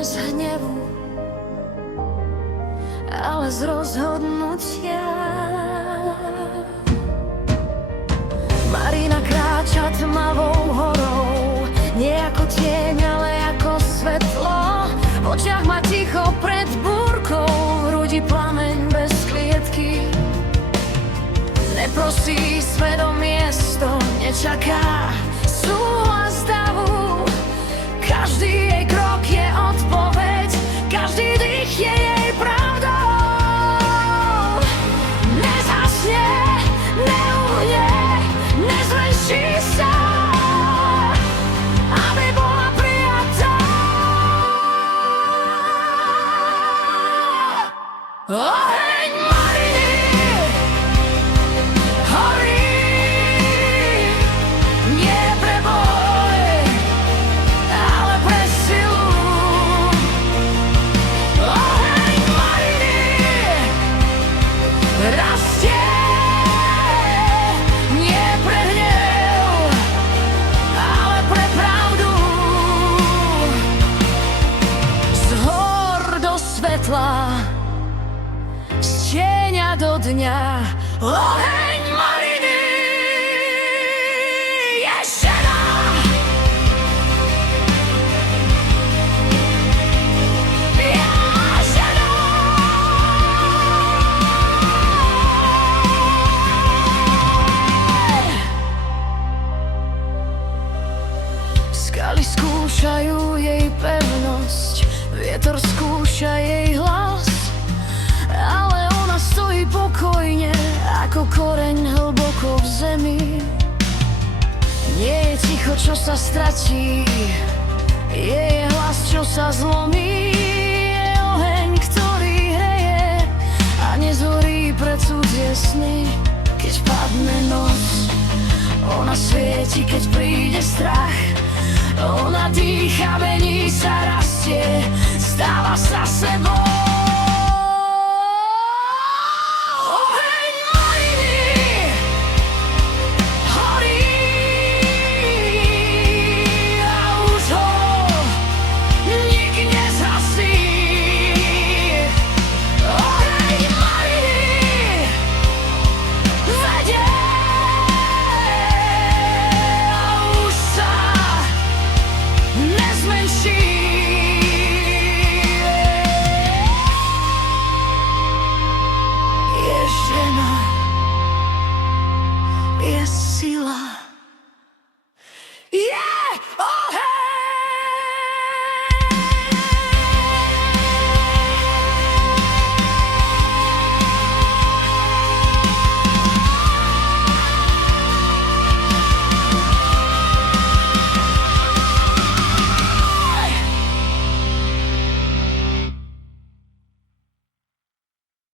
nie z hnevu, ale z rozhodnutia. Marina kráča tmavou horou, nie ako tieň, ale ako svetlo. V očiach má ticho pred búrkou, v hrudi plameň bez klietky. Neprosí svet o miesto, nečaká súhlas davu. Každý jej krok je odpoveď, každý dých je jej pravdou. Nezhasne, neuhne, nezmenší sa, aby bola prijatá. Oheň Mariny horí, nie pre boj, ale pre silu. Oheň Mariny rastie, nie pre hnev, ale pre pravdu. Z hor do svetla, z tieňa do dňa. Oheň Mariny je žena. Je žena. Skaly skúšajú jej pevnosť, vietor skúša jej hlas, ale ona stojí pokojne, ako koreň hlboko v zemi. Nie je ticho, čo sa stratí, je hlas, čo sa zlomí. Je oheň, ktorý hreje a nezhorí pre cudzie sny. Keď padne noc, ona svieti, keď príde strach. Ona dýcha, mení sa, rastie, stáva sa sebou.